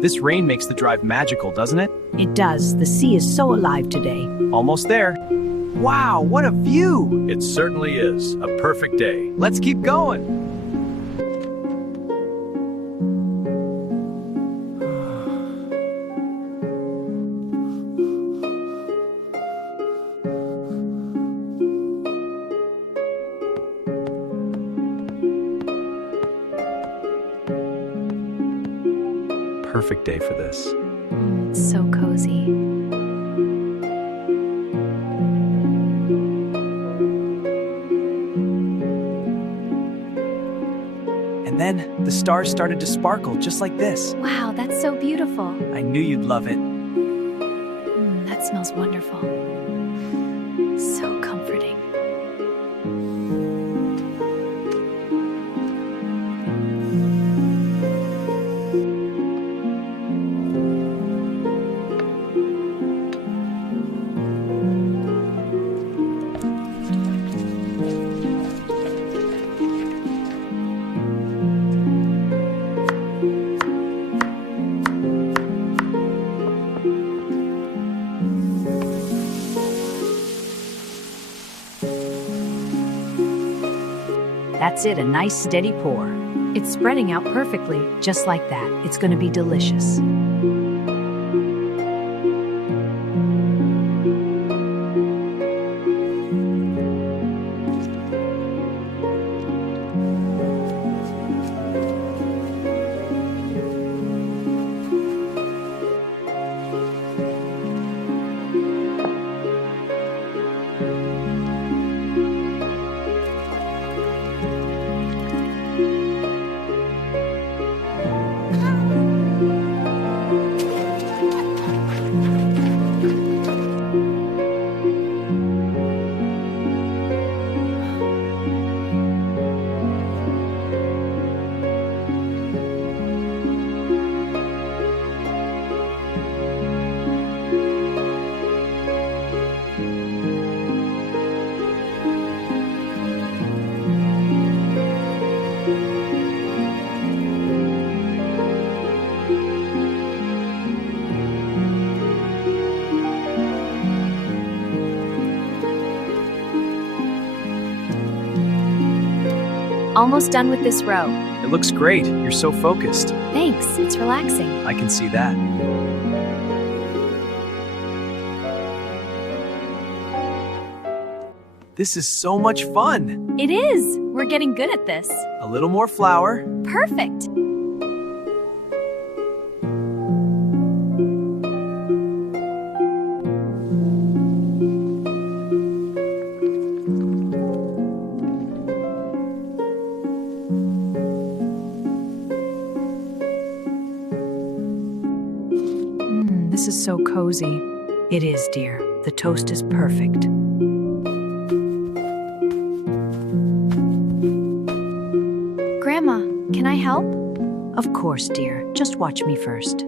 This rain makes the drive magical, doesn't it? It does. The sea is so alive today. Almost there. Wow, what a view! It certainly is. A perfect day. Let's keep going. Perfect day for this. It's so cozy. And then the stars started to sparkle just like this. Wow, that's so beautiful. I knew you'd love it. That smells wonderful. So comforting. That's it, a nice steady pour. It's spreading out perfectly, just like that. It's going to be delicious. Almost done with this row. It looks great. You're so focused. Thanks, it's relaxing. I can see that. This is so much fun. It is. We're getting good at this. A little more flour. Perfect. This is so cozy. It is, dear. The toast is perfect. Grandma, can I help? Of course, dear. Just watch me first.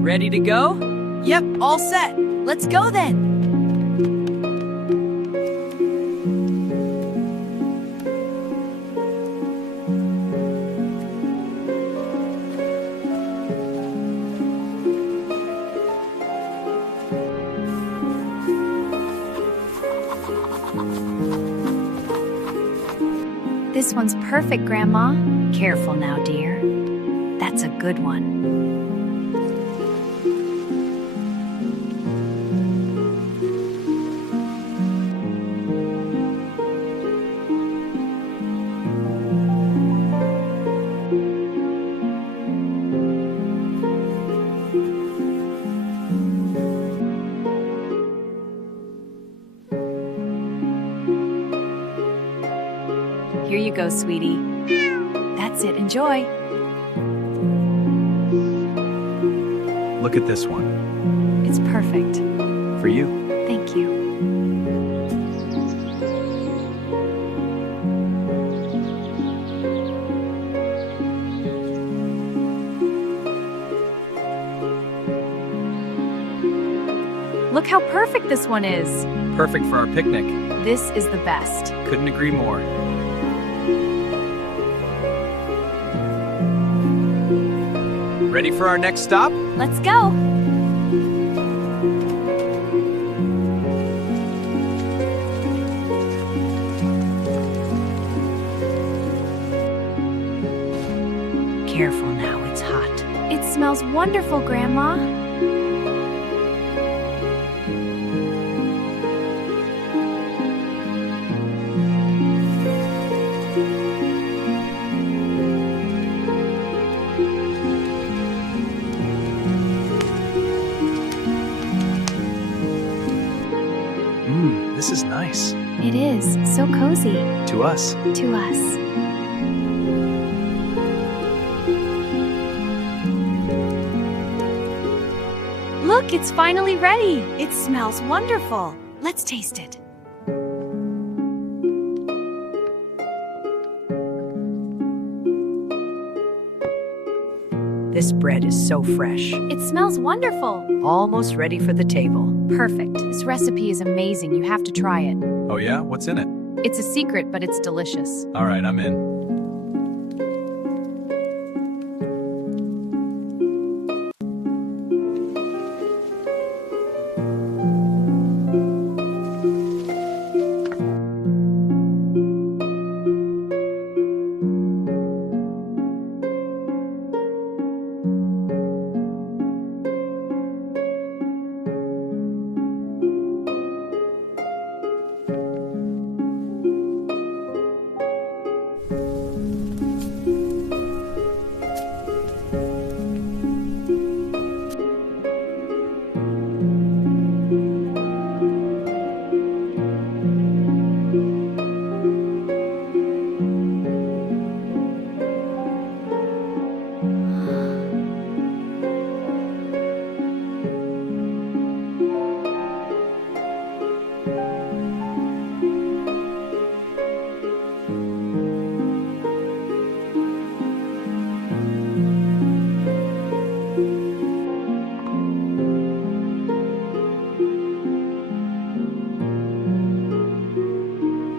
Ready to go? Yep, all set. Let's go then. This one's perfect, Grandma. Careful now, dear. That's a good one. Here you go, sweetie. That's it, enjoy. Look at this one. It's perfect. For you. Thank you. Look how perfect this one is. Perfect for our picnic. This is the best. Couldn't agree more. Ready for our next stop? Let's go. Careful now, it's hot. It smells wonderful, Grandma. This is nice. It is so cozy To us. to us. Look, it's finally ready. It smells wonderful. Let's taste it. This bread is so fresh. It smells wonderful. Almost ready for the table. Perfect. This recipe is amazing. You have to try it. Oh yeah? What's in it? It's a secret, but it's delicious. All right, I'm in.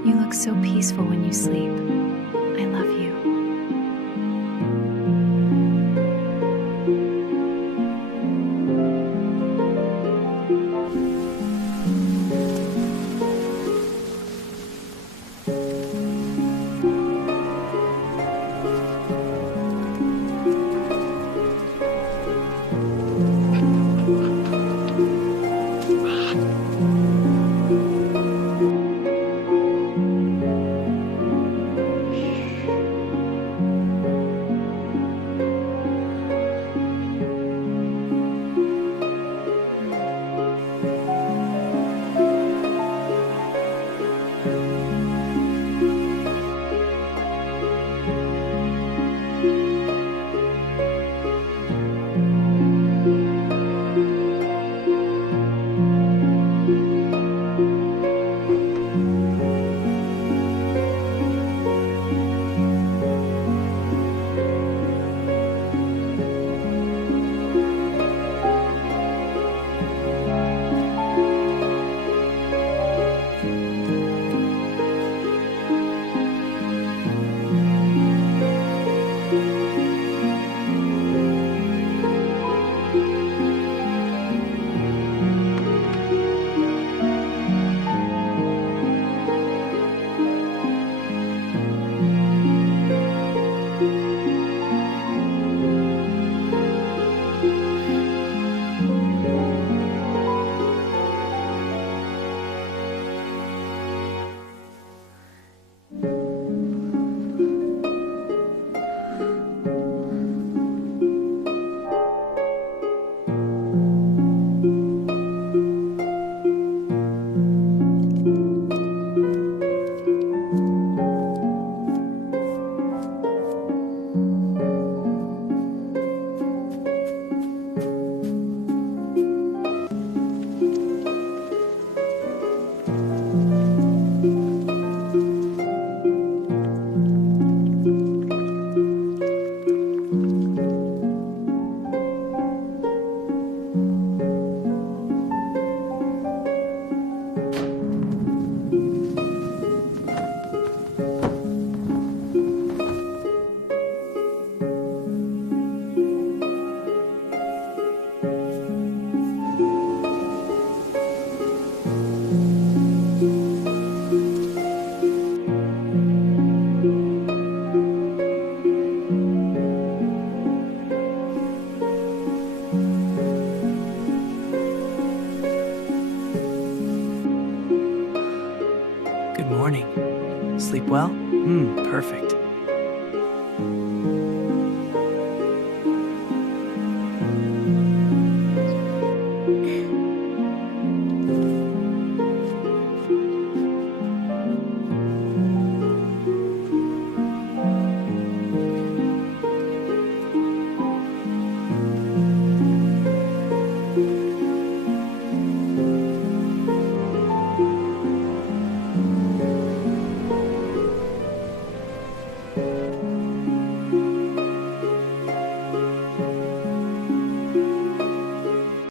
You look so peaceful when you sleep. I love you. well? Perfect.